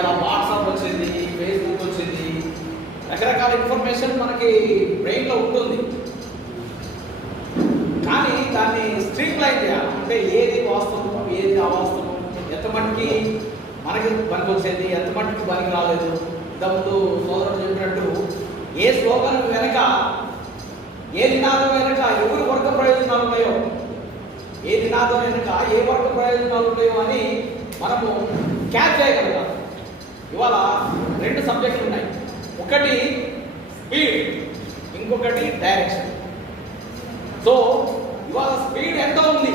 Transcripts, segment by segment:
అలా వాట్సాప్ వచ్చింది, ఫేస్బుక్ వచ్చింది, రకరకాల ఇన్ఫర్మేషన్ మనకి బ్రెయిన్లో ఉంటుంది. కానీ దాన్ని స్ట్రీమ్ లైన్ చేయాలి. అంటే ఏది వాస్తవం, ఏది అవాస్తవం, ఎంత మట్టుకి మనకి పనికి వచ్చేది, ఎంత మట్టుకి పనికి రాలేదు. ఇంతకుముందు సోదరుడు చెప్పినట్టు ఏ స్లోగన్ వెనక, ఏ నినాదం వెనక ఎవరి వర్గ ప్రయోజనాలు ఉన్నాయో, ఏ నినాదం వెనుక ఏ వర్గ ప్రయోజనాలు ఉన్నాయో అని మనము క్యాచ్ చేయగలగాలి. ఇవాళ 2 సబ్జెక్టులు ఉన్నాయి. ఒకటి స్పీడ్, ఇంకొకటి డైరెక్షన్. సో ఇవాళ స్పీడ్ ఎంత ఉంది?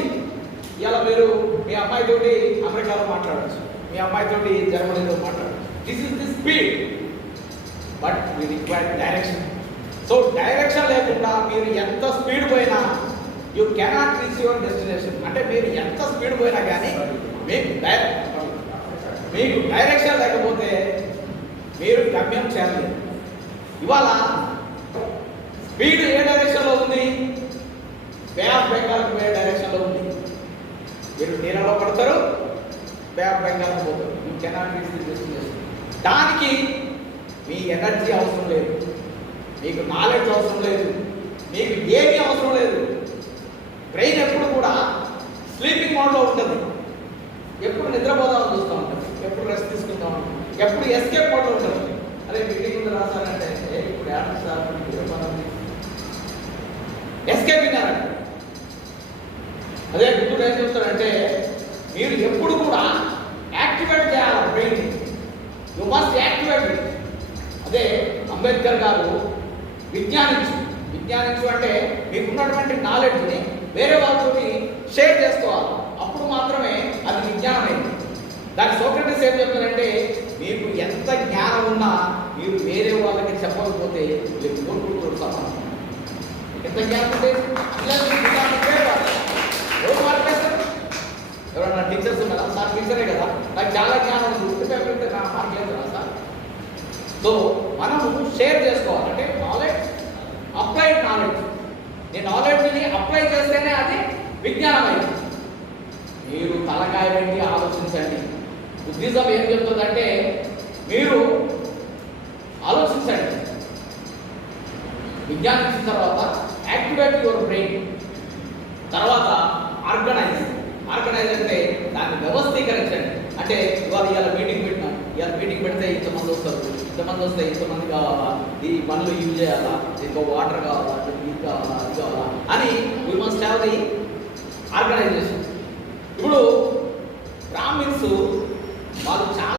ఇవాళ మీరు మీ అమ్మాయితోటి అమెరికాలో మాట్లాడచ్చు, మీ అమ్మాయితోటి జర్మనీలో మాట్లాడచ్చు. This is the speed, but we require direction. So direction లేకుండా మీరు ఎంత స్పీడ్ పోయినా you cannot reach your destination. అంటే మీరు ఎంత స్పీడ్ పోయినా కానీ మీకు డైరెక్షన్ లేకపోతే మీరు గమ్యం చేయాలి. ఇవాళ స్పీడ్ ఏ డైరెక్షన్లో ఉంది? బే ఆఫ్ బెంగాల్కి పోయే డైరెక్షన్లో ఉంది. మీరు నీళ్ళలో పడతారు, బే ఆఫ్ బెంగాల్కి పోతారు. You cannot reach the destination. దానికి మీ ఎనర్జీ అవసరం లేదు, మీకు నాలెడ్జ్ అవసరం లేదు, మీకు ఏమీ అవసరం లేదు. బ్రెయిన్ ఎప్పుడు కూడా స్లీపింగ్ మోడ్లో ఉంటుంది. ఎప్పుడు నిద్రపోదామని చూస్తూ ఉంటుంది, ఎప్పుడు రెస్ట్ తీసుకుంటా ఉంటుంది, ఎప్పుడు ఎస్కేప్ మోడ్లో ఉంటుంది. అదే మీటింగ్ ముందు రాసానంటే ఇప్పుడు ఎస్కేపింగ్ అనండి. అదే గుర్తుడు ఏం చెప్తాడంటే మీరు ఎప్పుడు కూడా యాక్టివేట్ చేయాలి బ్రెయిన్. You must activate. అదే అంబేద్కర్ గారు విజ్ఞానించు అంటే మీకున్నటువంటి నాలెడ్జ్ని వేరే వాళ్ళతో షేర్ చేసుకోవాలి. అప్పుడు మాత్రమే అది విజ్ఞానమైంది. దాని సోక్రటీస్ ఏం చెప్తారంటే మీకు ఎంత జ్ఞానం ఉన్నా మీరు వేరే వాళ్ళకి చెప్పకపోతే మీరు కోరుకుంటూ సమానం. ఎంత జ్ఞానం ఉంటే ఎవరన్నా టీచర్స్ ఉన్నారా? సార్ టీచరే కదా, నాకు చాలా జ్ఞానం ఉంది, మాట్లాడలేదు కదా సార్. సో మనము షేర్ చేసుకోవాలి. అంటే నాలెడ్జ్, అప్లైడ్ నాలెడ్జ్. ఈ నాలెడ్జ్ని అప్లై చేస్తేనే అది విజ్ఞానమైంది. మీరు తలకాయ పెట్టి ఆలోచించండి. బుద్ధిజం ఏం చెప్తుందంటే మీరు ఆలోచించండి. విజ్ఞానించిన తర్వాత యాక్టివేట్ యువర్ బ్రెయిన్. తర్వాత ఆర్గనైజ్ అంటే దాన్ని వ్యవస్థీకరించండి. అంటే ఇవాళ మీటింగ్ పెట్టినా, ఇవాళ మీటింగ్ పెడితే ఇంతమంది వస్తారు, ఇంతమంది వస్తే ఇంతమంది కావాలా, ఈ పనులు యూజ్ చేయాలా, ఇంకో వాటర్ కావాలా, ఇది కావాలా, అది కావాలా అని we must have the organisation. ఇప్పుడు బ్రాహ్మిన్స్ వాళ్ళు చాలా